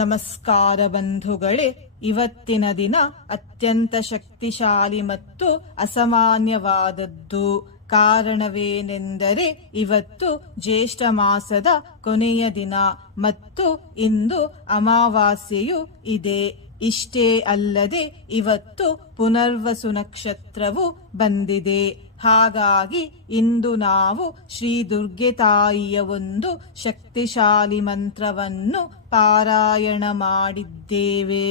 ನಮಸ್ಕಾರ ಬಂಧುಗಳೇ. ಇವತ್ತಿನ ದಿನ ಅತ್ಯಂತ ಶಕ್ತಿಶಾಲಿ ಮತ್ತು ಅಸಾಮಾನ್ಯವಾದದ್ದು. ಕಾರಣವೇನೆಂದರೆ ಇವತ್ತು ಜ್ಯೇಷ್ಠ ಮಾಸದ ಕೊನೆಯ ದಿನ ಮತ್ತು ಇಂದು ಅಮಾವಾಸ್ಯೆಯೂ ಇದೆ. ಇಷ್ಟೇ ಅಲ್ಲದೆ ಇವತ್ತು ಪುನರ್ವಸು ನಕ್ಷತ್ರವು ಬಂದಿದೆ. ಹಾಗಾಗಿ ಇಂದು ನಾವು ಶ್ರೀ ದುರ್ಗೆ ತಾಯಿಯ ಒಂದು ಶಕ್ತಿಶಾಲಿ ಮಂತ್ರವನ್ನು ಪಾರಾಯಣ ಮಾಡಿದ್ದೇವೆ.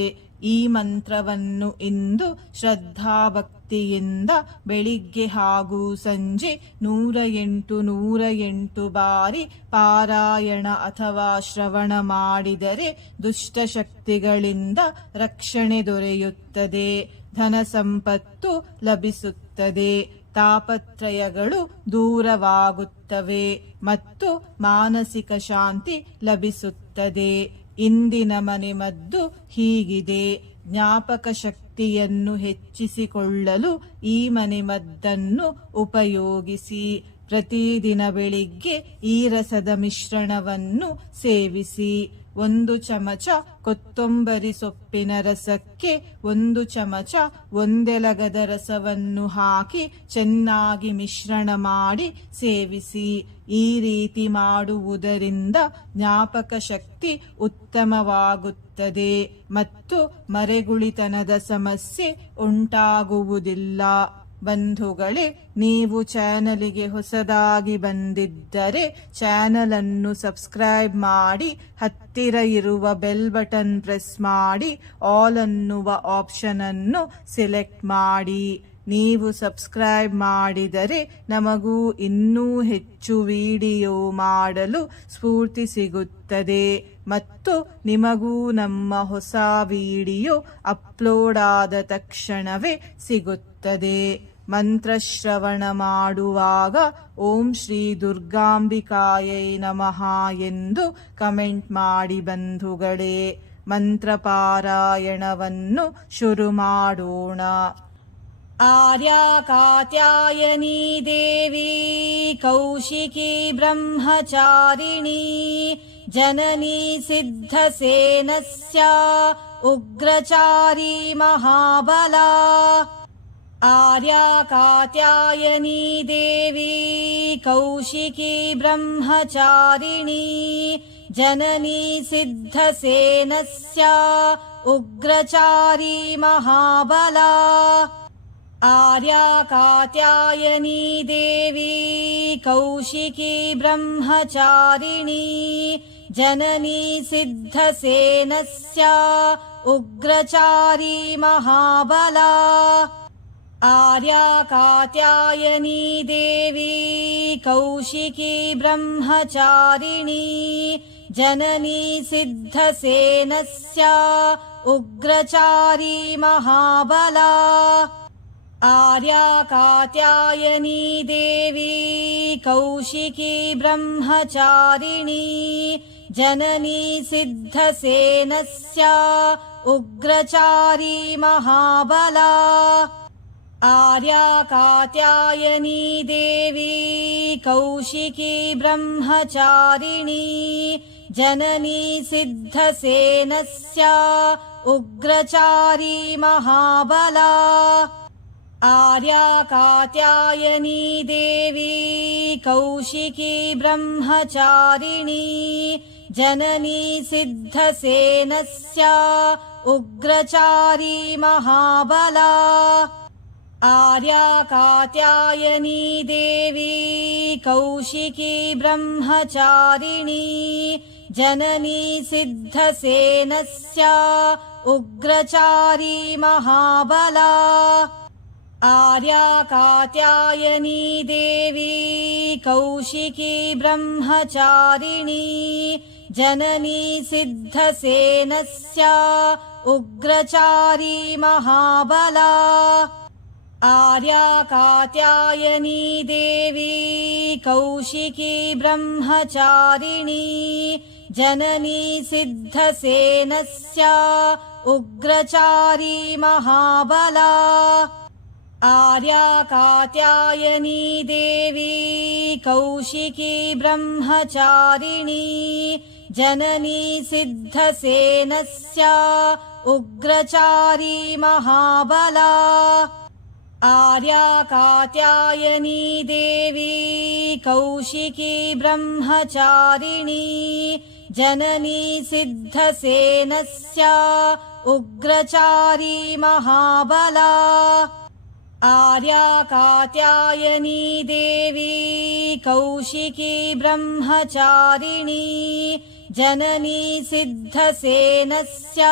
ಈ ಮಂತ್ರವನ್ನು ಇಂದು ಶ್ರದ್ಧಾಭಕ್ತಿಯಿಂದ ಬೆಳಿಗ್ಗೆ ಹಾಗೂ ಸಂಜೆ 108 ಬಾರಿ ಪಾರಾಯಣ ಅಥವಾ ಶ್ರವಣ ಮಾಡಿದರೆ ದುಷ್ಟಶಕ್ತಿಗಳಿಂದ ರಕ್ಷಣೆ ದೊರೆಯುತ್ತದೆ, ಧನ ಸಂಪತ್ತು ಲಭಿಸುತ್ತದೆ, ತಾಪತ್ರಯಗಳು ದೂರವಾಗುತ್ತವೆ ಮತ್ತು ಮಾನಸಿಕ ಶಾಂತಿ ಲಭಿಸುತ್ತದೆ. ಇಂದಿನ ಮನೆಮದ್ದು ಹೀಗಿದೆ. ಜ್ಞಾಪಕ ಶಕ್ತಿಯನ್ನು ಹೆಚ್ಚಿಸಿಕೊಳ್ಳಲು ಈ ಮನೆಮದ್ದನ್ನು ಉಪಯೋಗಿಸಿ. ಪ್ರತಿದಿನ ಬೆಳಿಗ್ಗೆ ಈ ರಸದ ಮಿಶ್ರಣವನ್ನು ಸೇವಿಸಿ. 1 ಚಮಚ ಕೊತ್ತಂಬರಿ ಸೊಪ್ಪಿನ ರಸಕ್ಕೆ 1 ಚಮಚ ಒಂದೆಲಗದ ರಸವನ್ನು ಹಾಕಿ ಚೆನ್ನಾಗಿ ಮಿಶ್ರಣ ಮಾಡಿ ಸೇವಿಸಿ. ಈ ರೀತಿ ಮಾಡುವುದರಿಂದ ಜ್ಞಾಪಕ ಶಕ್ತಿ ಉತ್ತಮವಾಗುತ್ತದೆ ಮತ್ತು ಮರೆಗುಳಿತನದ ಸಮಸ್ಯೆ ಉಂಟಾಗುವುದಿಲ್ಲ. ಬಂಧುಗಳೇ, ನೀವು ಚಾನಲಿಗೆ ಹೊಸದಾಗಿ ಬಂದಿದ್ದರೆ ಚಾನಲ್ ಅನ್ನು ಸಬ್ಸ್ಕ್ರೈಬ್ ಮಾಡಿ, ಹತ್ತಿರ ಇರುವ ಬೆಲ್ ಬಟನ್ ಪ್ರೆಸ್ ಮಾಡಿ, ಆಲ್ ಅನ್ನುವ ಆಪ್ಷನ್ ಅನ್ನು ಸೆಲೆಕ್ಟ್ ಮಾಡಿ. ನೀವು ಸಬ್ಸ್ಕ್ರೈಬ್ ಮಾಡಿದರೆ ನಮಗೂ ಇನ್ನೂ ಹೆಚ್ಚು ವಿಡಿಯೋ ಮಾಡಲು ಸ್ಫೂರ್ತಿ ಸಿಗುತ್ತದೆ ಮತ್ತು ನಿಮಗೂ ನಮ್ಮ ಹೊಸ ವಿಡಿಯೋ ಅಪ್ಲೋಡ್ ಆದ ತಕ್ಷಣವೇ ಸಿಗುತ್ತದೆ. ಮಂತ್ರಶ್ರವಣ ಮಾಡುವಾಗ ಓಂ ಶ್ರೀ ದುರ್ಗಾಂಬಿಕಾಯೈ ನಮಃ ಎಂದು ಕಮೆಂಟ್ ಮಾಡಿ ಬಂಧುಗಳೇ. ಮಂತ್ರಪಾರಾಯಣವನ್ನು ಶುರು ಮಾಡೋಣ. ಆರ್ಯಾ ಕಾತ್ಯಾಯನಿ ದೇವಿ ಕೌಶಿಕಿ ಬ್ರಹ್ಮಚಾರಿಣಿ ಜನನಿ ಸಿದ್ಧಸೇನಸ್ಯ ಉಗ್ರಚಾರಿ ಮಹಾಬಲ. ಆರ್ಯಾ ಕಾತ್ಯಾಯನಿ ದೇವಿ ಕೌಶಿಕಿ ಬ್ರಹ್ಮಚಾರಿಣಿ ಜನನಿ ಸಿದ್ಧಸೇನಸ್ಯ ಉಗ್ರಚಾರಿ ಮಹಾಬಲ. ಆರ್ಯಾ ಕಾತ್ಯಾಯನಿ ದೇವಿ ಕೌಶಿಕಿ ಬ್ರಹ್ಮಚಾರಿಣಿ ಜನನಿ ಸಿದ್ಧಸೇನಸ್ಯ ಉಗ್ರಚಾರಿ ಮಹಾಬಲ. ಆರ್ಯಾ ಕಾತ್ಯಾಯನಿ ದೇವಿ ಕೌಶಿಕಿ ಬ್ರಹ್ಮಚಾರಿಣಿ ಜನನಿ ಸಿದ್ಧಸೇನಸ್ಯ ಉಗ್ರಚಾರಿ ಮಹಾಬಲ. ಆರ್ಯಾ ಕಾತ್ಯಾಯನಿ ದೇವಿ ಕೌಶಿಕಿ ಬ್ರಹ್ಮಚಾರಿಣಿ ಜನನಿ ಸಿದ್ಧಸೇನಸ್ಯ ಉಗ್ರಚಾರಿ ಮಹಾಬಲ. ಆರ್ಯಾ ಕಾತ್ಯಾಯನಿ ದೇವಿ ಕೌಶಿಕಿ ಬ್ರಹ್ಮಚಾರಿಣಿ ಜನನಿ ಸಿದ್ಧಸೇನಸ್ಯ ಉಗ್ರಚಾರಿ ಮಹಾಬಲ. ಆರ್ಯಾ ಕಾತ್ಯಾಯನಿ ದೇವಿ ಕೌಶಿಕಿ ಬ್ರಹ್ಮಚಾರಿಣಿ ಜನನಿ ಸಿದ್ಧಸೇನಸ್ಯ ಉಗ್ರಚಾರಿ ಮಹಾಬಲ. ಆರ್ಯಾ ಕಾತ್ಯಾಯನಿ ದೇವಿ ಕೌಶಿಕಿ ಬ್ರಹ್ಮಚಾರಿಣಿ ಜನನಿ ಸಿದ್ಧಸೇನಸ್ಯ ಉಗ್ರಚಾರಿ ಮಹಾಬಲ. ಆರ್ಯಾ ಕಾತ್ಯಾಯನಿ ದೇವಿ ಕೌಶಿಕಿ ಬ್ರಹ್ಮಚಾರಿಣಿ ಜನನಿ ಸಿದ್ಧಸೇನಸ್ಯ ಉಗ್ರಚಾರಿ ಮಹಾಬಲ. ಆರ್ಯಾ ಕಾತ್ಯಾಯನಿ ದೇವಿ ಕೌಶಿಕಿ ಬ್ರಹ್ಮಚಾರಿಣಿ ಜನನಿ ಸಿದ್ಧಸೇನಸ್ಯ ಉಗ್ರಚಾರಿ ಮಹಾಬಲ. ಆರ್ಯಾ ಕಾತ್ಯಾಯನಿ ದೇವಿ ಕೌಶಿಕಿ ಬ್ರಹ್ಮಚಾರಿಣಿ जननी सिद्धसेनस्य उग्रचारी महाबला आर्या कात्यायनी देवी कौशिकी ब्रह्मचारिणी जननी सिद्धसेनस्य उग्रचारी महाबला आर्या कात्यायनी देवी कौशिकी ब्रह्मचारिणी जननी सिद्धसेनस्य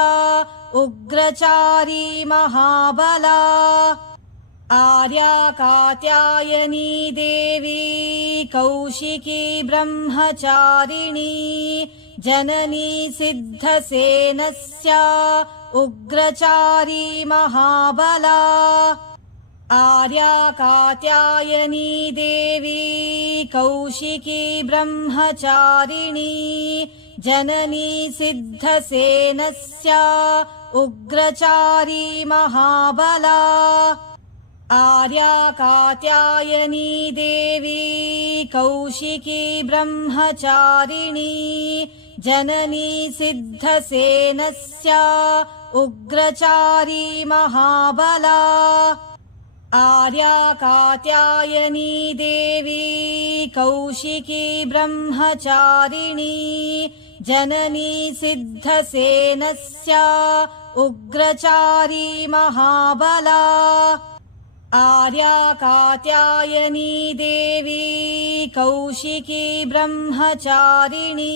उग्रचारी महाबला आर्या कात्यायनी देवी कौशिकी ब्रह्मचारिणी जननी सिद्धसेनस्य उग्रचारी महाबला आर्या कात्यायनी देवी कौशिकी ब्रह्मचारिणी जननी सिद्धसेनस्य उग्रचारी महाबला आर्या कात्यायनी देवी कौशिकी ब्रह्मचारिणी जननी सिद्धसेनस्य उग्रचारी महाबला आर्या कात्यायनी देवी कौशिकी ब्रह्मचारिणी जननी सिद्धसेनस्य उग्रचारी महाबला आर्या कात्यायनी देवी कौशिकी ब्रह्मचारिणी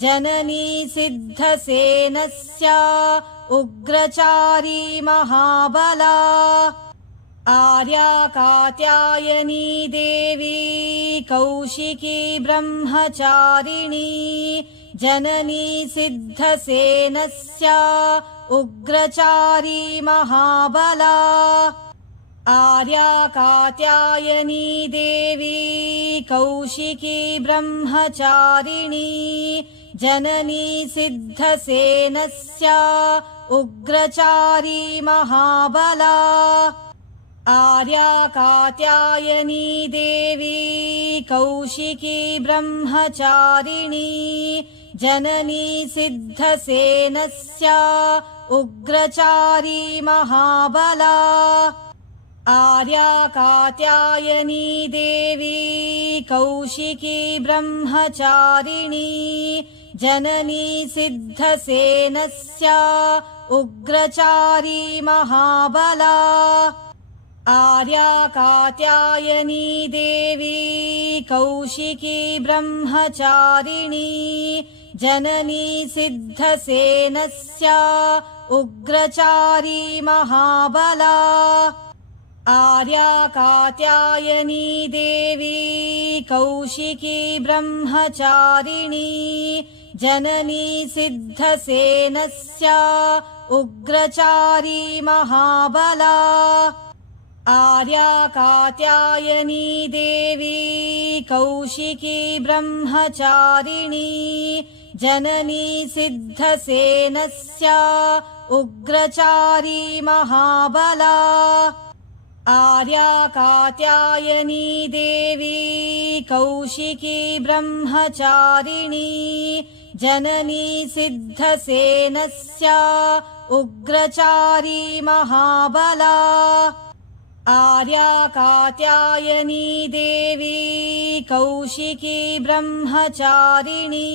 जननी सिद्धसेनस्य उग्रचारी महाबला आर्या कात्यायनी देवी कौशिकी ब्रह्मचारिणी जननी सिद्धसेनस्य उग्रचारी महाबला आर्या कात्यायनी देवी कौशिकी ब्रह्मचारिणी जननी सिद्धसेनस्य उग्रचारी महाबला आर्या कात्यायनी देवी कौशिकी ब्रह्मचारिणी जननी सिद्धसेनस्य उग्रचारी महाबला आर्या कात्यायनी देवी कौशिकी ब्रह्मचारिणी जननी सिद्धसेनस्य उग्रचारी महाबला आर्या कात्यायनी देवी कौशिकी ब्रह्मचारिणी जननी सिद्धसेनस्य उग्रचारी महाबला आर्या कात्यायनी देवी कौशिकी ब्रह्मचारिणी जननी सिद्धसेनस्य उग्रचारी महाबला आर्या कात्यायनी देवी कौशिकी ब्रह्मचारिणी जननी सिद्धसेनस्य उग्रचारी महाबला आर्या कात्यायनी देवी कौशिकी ब्रह्मचारिणी जननी सिद्धसेनस्य उग्रचारी महाबला आर्या कात्यायनी देवी कौशिकी ब्रह्मचारिणी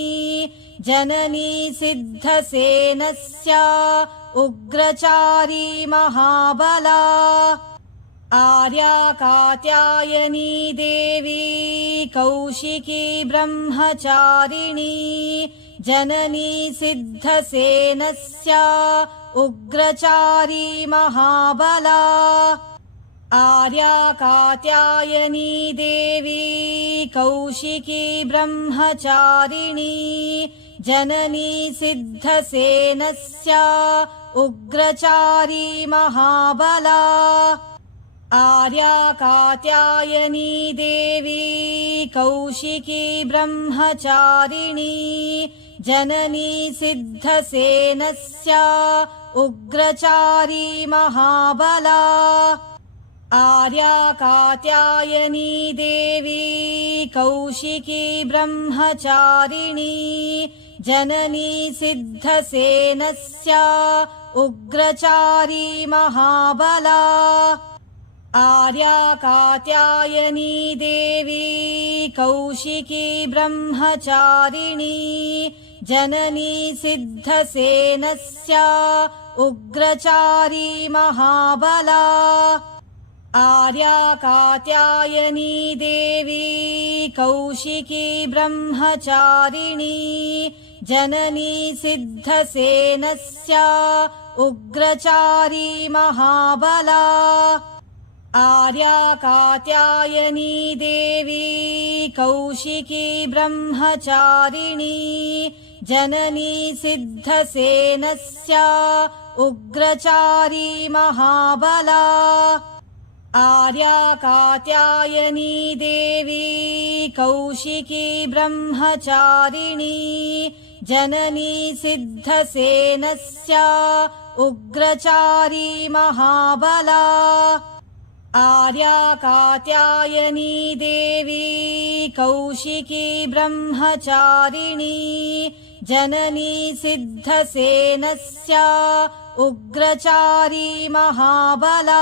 जननी सिद्धसेनस्य उग्रचारी महाबला आर्या कात्यायनी देवी कौशिकी ब्रह्मचारिणी जननी सिद्धसेनस्य उग्रचारी महाबला आर्या कात्यायनी देवी कौशिकी ब्रह्मचारिणी जननी सिद्धसेनस्य उग्रचारी महाबला आर्या कात्यायनी देवी कौशिकी ब्रह्मचारिणी जननी सिद्धसेनस्य उग्रचारी महाबला आर्या कात्यायनी देवी कौशिकी ब्रह्मचारिणी जननी सिद्धसेनस्या उग्रचारी महाबला आर्या कात्यायनी देवी कौशिकी ब्रह्मचारिणी जननी सिद्धसेनस्या उग्रचारी महाबला आर्या कात्यायनी देवी कौशिकी ब्रह्मचारिणी जननी सिद्धसेनस्या उग्रचारी महाबला आर्या कात्यायनी देवी कौशिकी ब्रह्मचारिणी जननी सिद्धसेनस्या उग्रचारी महाबला आर्या कात्यायनी देवी कौशिकी ब्रह्मचारिणी जननी सिद्धसेनस्या उग्रचारी महाबला आर्या कात्यायनी देवी कौशिकी ब्रह्मचारिणी जननी सिद्धसेनस्या उग्रचारी महाबला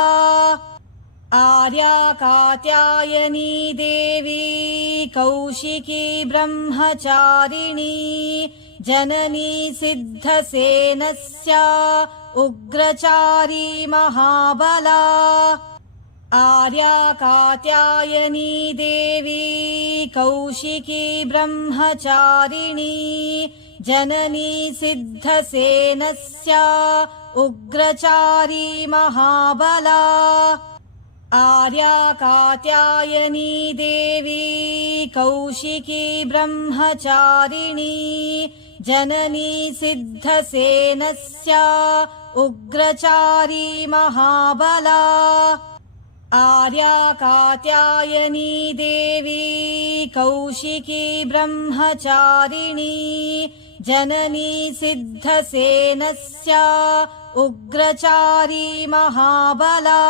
आर्या कात्यायनी देवी कौशिकी ब्रह्मचारिणी जननी सिद्धसेनस्या उग्रचारी महाबला आर्या कात्यायनी देवी कौशिकी ब्रह्मचारिणी जननी सिद्धसेनस्या उग्रचारी महाबला आर्या कात्यायनी देवी कौशिकी ब्रह्मचारिणी जननी सिद्धसेनस्या उग्रचारी महाबला आर्या कात्यायनी देवी कौशिकी ब्रह्मचारिणी जननी सिद्धसेनस्या उग्रचारी महाबला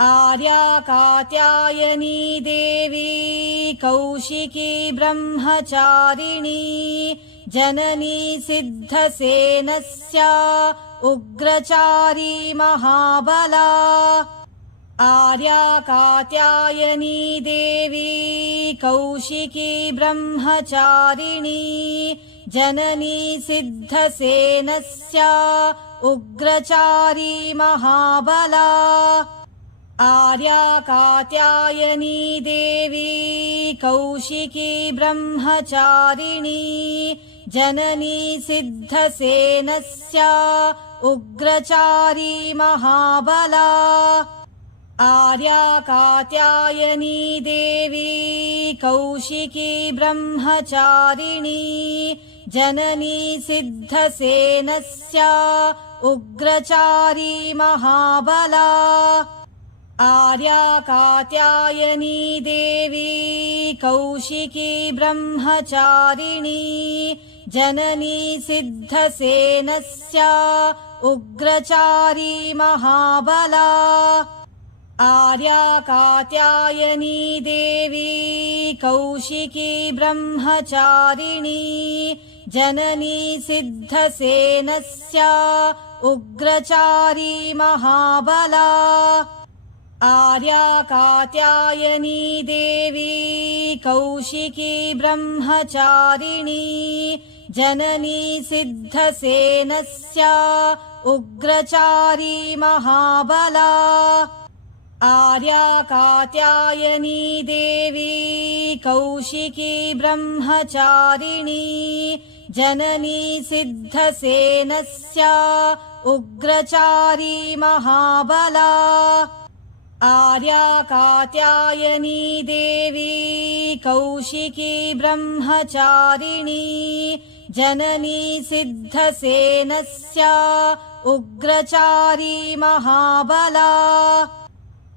आर्या कात्यायनी देवी कौशिकी ब्रह्मचारिणी जननी सिद्धसेनस्या उग्रचारी महाबला आर्या कात्यायनी देवी कौशिकी ब्रह्मचारिणी जननी सिद्धसेनस्या उग्रचारी महाबला आर्या कात्यायनी देवी कौशिकी ब्रह्मचारिणी जननी सिद्धसेनस्या उग्रचारी महाबला आर्या कात्यायनी देवी कौशिकी ब्रह्मचारिणी जननी सिद्धसेनस्या उग्रचारी महाबला आर्या कात्यायनी देवी कौशिकी ब्रह्मचारिणी जननी सिद्धसेनस्या उग्रचारी महाबला आर्या कात्यायनी देवी कौशिकी ब्रह्मचारिणी जननी सिद्धसेनस्या उग्रचारी महाबला आर्या कात्यायनी देवी कौशिकी ब्रह्मचारिणी जननी सिद्धसेनस्या उग्रचारी महाबला आर्या कात्यायनी देवी कौशिकी ब्रह्मचारिणी जननी सिद्धसेनस्या उग्रचारी महाबला आर्या कात्यायनी देवी कौशिकी ब्रह्मचारिणी जननी सिद्धसेनस्या उग्रचारी महाबला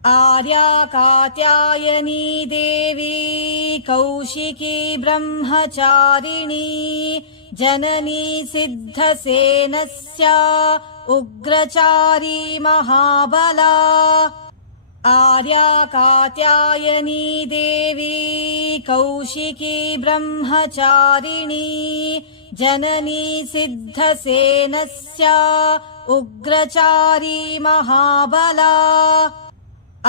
आर्या कात्यायनी देवी कौशिकी ब्रह्मचारिणी जननी सिद्धसेनस्या उग्रचारी महाबला आर्या कात्यायनी देवी कौशिकी ब्रह्मचारिणी जननी सिद्धसेनस्य उग्रचारी महाबला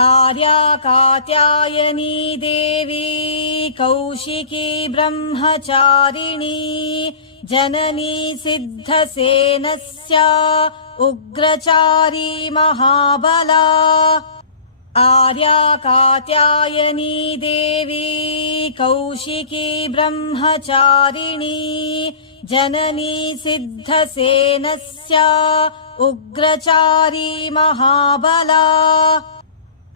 आर्या कात्यायनी देवी कौशिकी ब्रह्मचारिणी जननी सिद्धसेनस्य उग्रचारी महाबला आर्या कात्यायनी देवी कौशिकी ब्रह्मचारिणी जननी सिद्धसेनस्य उग्रचारी महाबला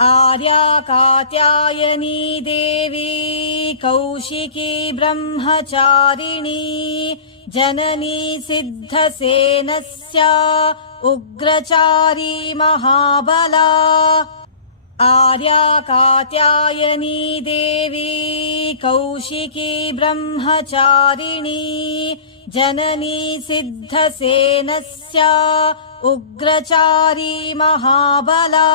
आर्या कात्यायनी देवी कौशिकी ब्रह्मचारिणी जननी सिद्धसेनस्य उग्रचारी महाबला आर्या कात्यायनी देवी कौशिकी ब्रह्मचारिणी जननी सिद्धसेनस्य उग्रचारी महाबला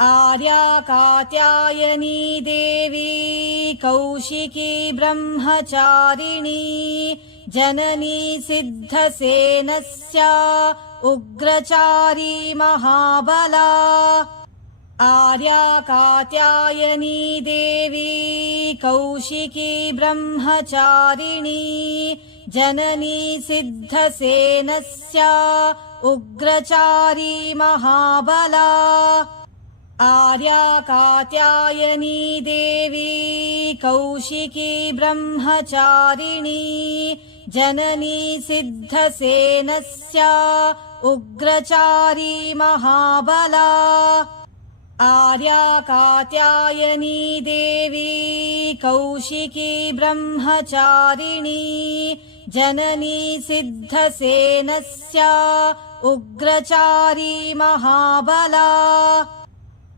आर्या कात्यायनी देवी कौशिकी ब्रह्मचारिणी जननी सिद्धसेनस्य उग्रचारी महाबला आर्या कात्यायनी देवी कौशिकी ब्रह्मचारिणी जननी सिद्धसेनस्य उग्रचारी महाबला आर्या कात्यायनी देवी कौशिकी ब्रह्मचारिणी जननी सिद्धसेनस्य उग्रचारी महाबला आर्या कात्यायनी देवी कौशिकी ब्रह्मचारिणी जननी सिद्धसेनस्य उग्रचारी महाबला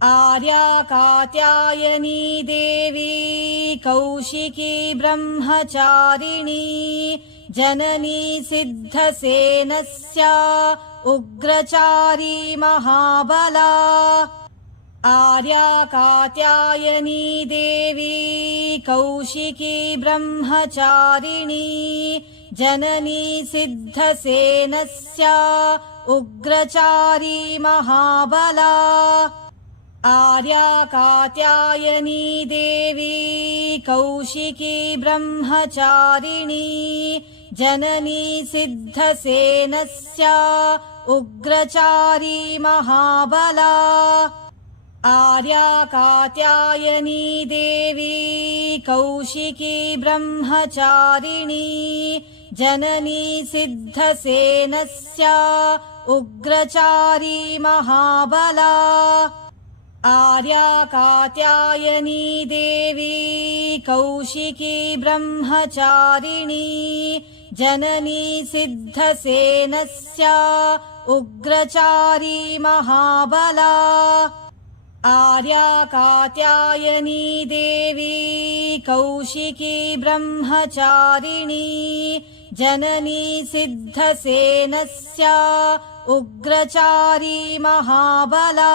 आर्या कात्यायनी देवी कौशिकी ब्रह्मचारिणी जननी सिद्धसेनस्य उग्रचारी महाबला आर्या कात्यायनी देवी कौशिकी ब्रह्मचारिणी जननी सिद्धसेनस्य उग्रचारी महाबला आर्या कात्यायनी देवी कौशिकी ब्रह्मचारिणी जननी सिद्धसेनस्य उग्रचारी महाबला आर्या कात्यायनी देवी कौशिकी ब्रह्मचारिणी जननी सिद्धसेनस्य उग्रचारी महाबला आर्या कात्यायनी देवी कौशिकी ब्रह्मचारिणी जननी सिद्धसेनस्य उग्रचारी महाबला आर्या कात्यायनी देवी कौशिकी ब्रह्मचारिणी जननी सिद्धसेनस्य उग्रचारी महाबला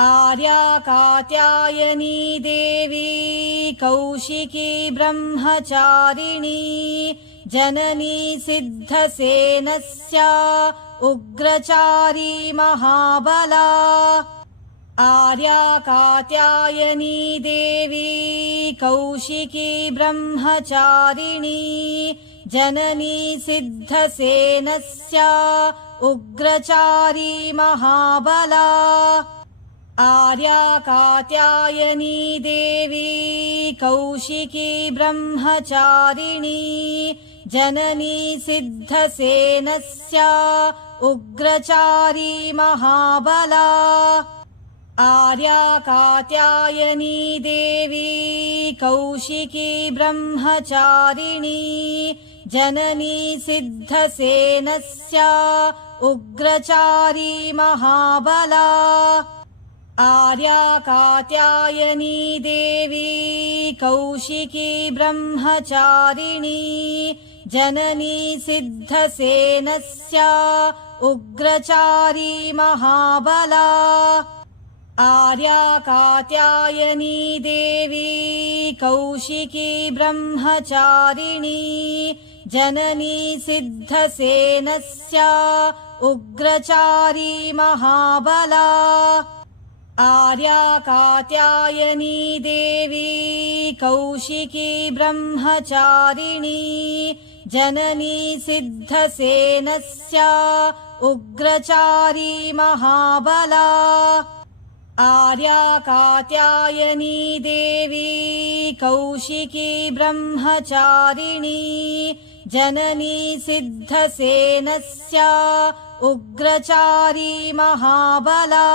आर्या कात्यायनी देवी कौशिकी ब्रह्मचारिणी जननी सिद्धसेनस्य उग्रचारी महाबला आर्या कात्यायनी देवी कौशिकी ब्रह्मचारिणी जननी सिद्धसेनस्य उग्रचारी महाबला आर्या कात्यायनी देवी कौशिकी ब्रह्मचारिणी जननी सिद्धसेनस्य उग्रचारी महाबला आर्या कात्यायनी देवी कौशिकी ब्रह्मचारिणी जननी सिद्धसेनस्य उग्रचारी महाबला आर्या कात्यायनी देवी कौशिकी ब्रह्मचारिणी जननी सिद्धसेनस्य उग्रचारी महाबला आर्या कात्यायनी देवी कौशिकी ब्रह्मचारिणी जननी सिद्धसेनस्य उग्रचारी महाबला आर्या कात्यायनी देवी कौशिकी ब्रह्मचारिणी जननी सिद्धसेनस्य उग्रचारी महाबला आर्या कात्यायनी देवी कौशिकी ब्रह्मचारिणी जननी सिद्धसेनस्य उग्रचारी महाबला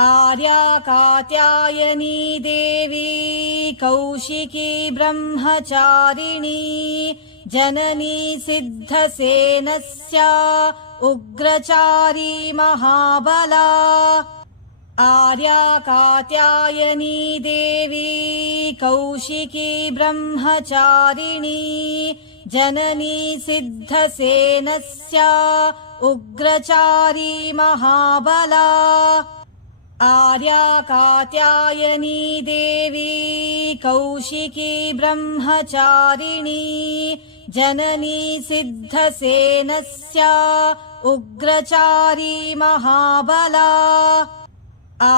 आर्या कात्यायनी देवी कौशिकी ब्रह्मचारिणी जननी सिद्धसेनस्य उग्रचारी महाबला आर्या कात्यायनी देवी कौशिकी ब्रह्मचारिणी जननी सिद्धसेनस्य उग्रचारी महाबला आर्या कात्यायनी देवी कौशिकी ब्रह्मचारिणी जननी सिद्धसेनस्य उग्रचारी महाबला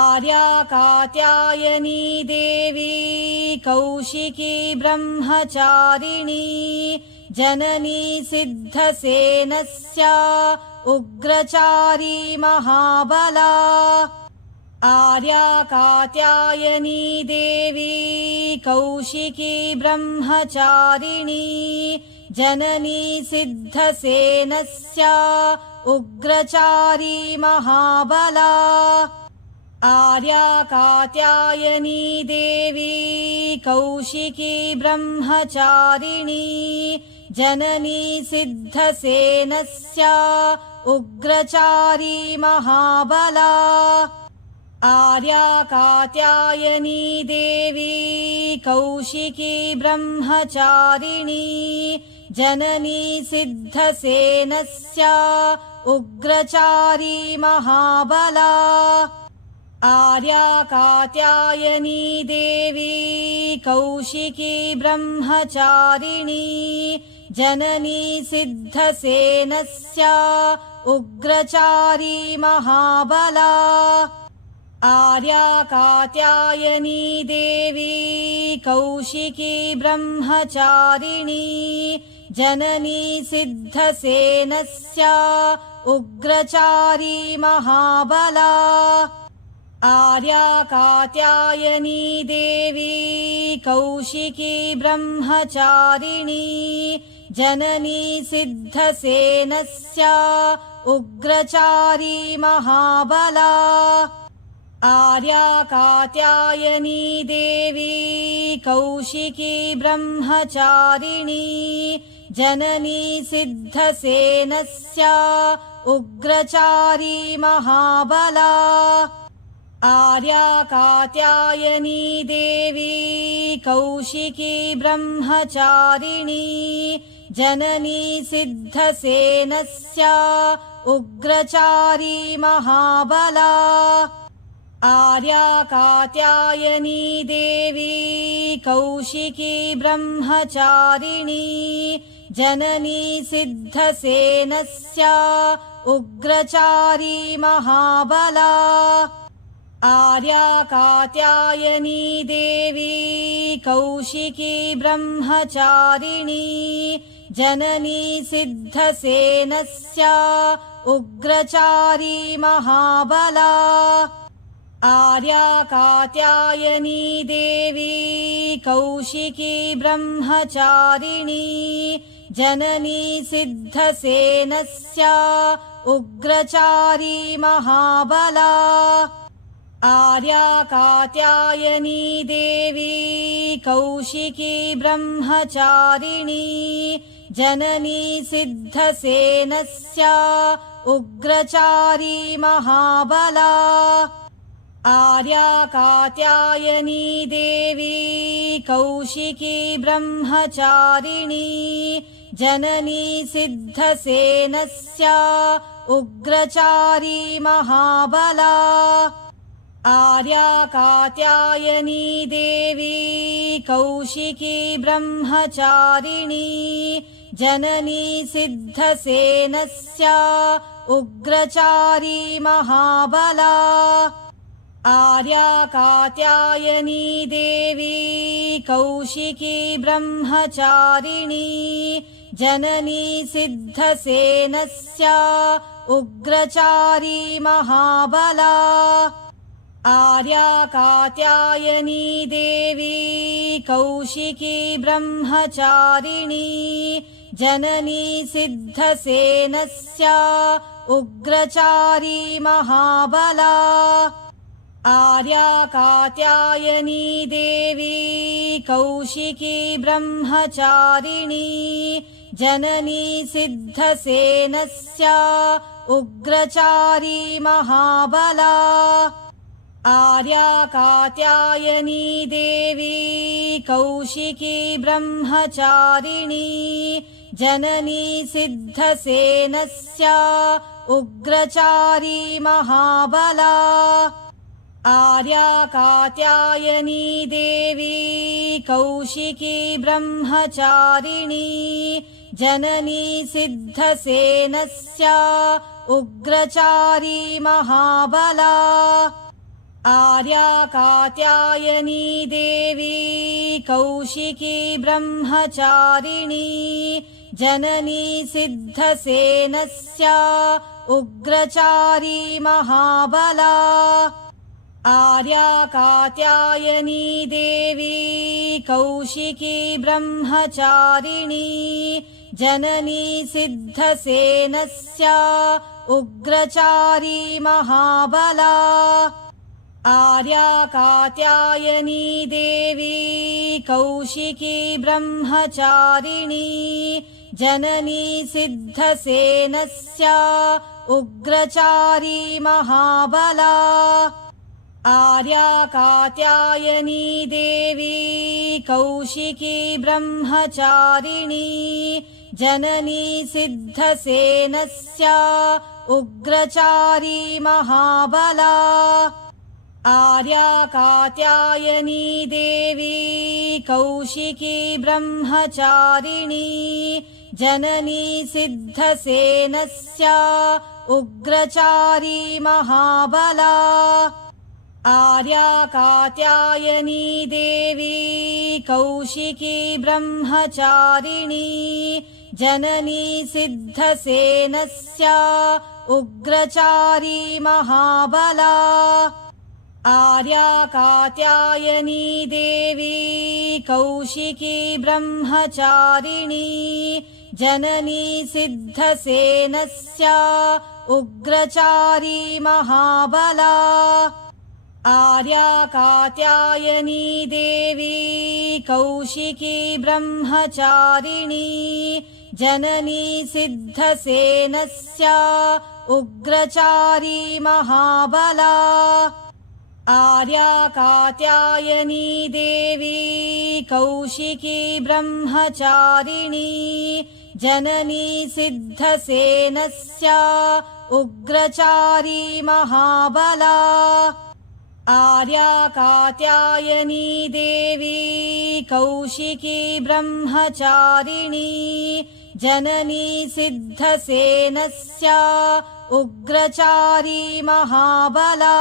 आर्या कात्यायनी देवी कौशिकी ब्रह्मचारिणी जननी सिद्धसेनस्य उग्रचारी महाबला आर्या कात्यायनी देवी कौशिकी ब्रह्मचारिणी जननी सिद्धसेनस्य उग्रचारी महाबला आर्या कात्यायनी देवी कौशिकी ब्रह्मचारिणी जननी सिद्धसेनस्य उग्रचारी महाबला आर्या कात्यायनी देवी कौशिकी ब्रह्मचारिणी जननी सिद्धसेनस्य उग्रचारी महाबला आर्या कात्यायनी देवी कौशिकी ब्रह्मचारिणी जननी सिद्धसेनस्य उग्रचारी महाबला आर्या कात्यायनी देवी कौशिकी ब्रह्मचारिणी जननी सिद्धसेनस्य उग्रचारी महाबला आर्या कात्यायनी देवी कौशिकी ब्रह्मचारिणी जननी सिद्धसेनस्य उग्रचारी महाबला आर्या कात्यायनी देवी कौशिकी ब्रह्मचारिणी जननी सिद्धसेनस्य उग्रचारी महाबला आर्या कात्यायनी देवी कौशिकी ब्रह्मचारिणी जननी सिद्धसेनस्य उग्रचारी महाबला आर्या कात्यायनी देवी कौशिकी ब्रह्मचारिणी जननी सिद्धसेनस्य उग्रचारी महाबला आर्या कात्यायनी देवी कौशिकी ब्रह्मचारिणी जननी सिद्धसेनस्य उग्रचारी महाबला आर्या कात्यायनी देवी कौशिकी ब्रह्मचारिणी जननी सिद्धसेनस्य उग्रचारी महाबला आर्या कात्यायनी देवी कौशिकी ब्रह्मचारिणी जननी सिद्धसेनस्य उग्रचारी महाबला आर्या कात्यायनी देवी कौशिकी ब्रह्मचारिणी जननी सिद्धसेनस्य उग्रचारी महाबला आर्या कात्यायनी देवी कौशिकी ब्रह्मचारिणी जननी सिद्धसेनस्य उग्रचारी महाबला आर्या कात्यायनी देवी कौशिकी ब्रह्मचारिणी जननी सिद्धसेनस्य उग्रचारी महाबला आर्या कात्यायनी देवी कौशिकी ब्रह्मचारिणी जननी सिद्धसेनस्य उग्रचारी महाबला आर्या कात्यायनी देवी कौशिकी ब्रह्मचारिणी जननी सिद्धसेनस्य उग्रचारी महाबला आर्या कात्यायनी देवी कौशिकी ब्रह्मचारिणी जननी सिद्धसेनस्य उग्रचारी महाबला आर्या कात्यायनी देवी कौशिकी ब्रह्मचारिणी जननी सिद्धसेनस्य उग्रचारी महाबला आर्या कात्यायनी देवी कौशिकी ब्रह्मचारिणी जननी सिद्धसेनस्य उग्रचारी महाबला आर्या कात्यायनी देवी कौशिकी ब्रह्मचारिणी जननी सिद्धसेनस्य उग्रचारी महाबला आर्या कात्यायनी देवी कौशिकी ब्रह्मचारिणी जननी सिद्धसेनस्य उग्रचारी महाबला आर्या कात्यायनी देवी कौशिकी ब्रह्मचारिणी जननी सिद्धसेनस्य उग्रचारी महाबला आर्या कात्यायनी देवी कौशिकी ब्रह्मचारिणी जननी सिद्धसेनस्य उग्रचारी महाबला आर्या कात्यायनी देवी कौशिकी ब्रह्मचारिणी जननी सिद्धसेनस्य उग्रचारी महाबला आर्या कात्यायनी देवी कौशिकी ब्रह्मचारिणी जननी सिद्धसेनस्य उग्रचारी महाबला आर्या कात्यायनी देवी कौशिकी ब्रह्मचारिणी जननी सिद्धसेनस्य उग्रचारी महाबला आर्या कात्यायनी देवी कौशिकी ब्रह्मचारिणी जननी सिद्धसेनस्य उग्रचारी महाबला आर्या कात्यायनी देवी कौशिकी ब्रह्मचारिणी जननी सिद्धसेनस्य उग्रचारी महाबला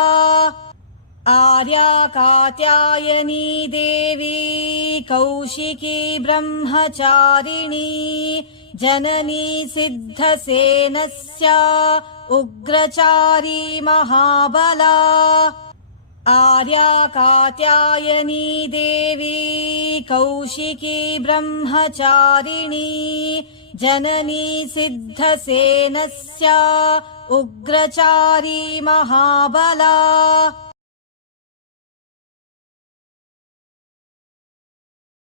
आर्या कात्यायनी देवी कौशिकी ब्रह्मचारिणी जननी सिद्धसेनस्य उग्रचारी महाबला आर्या कात्यायनी देवी कौशिकी ब्रह्मचारिणी जननी सिद्धसेनस्य उग्रचारी महाबला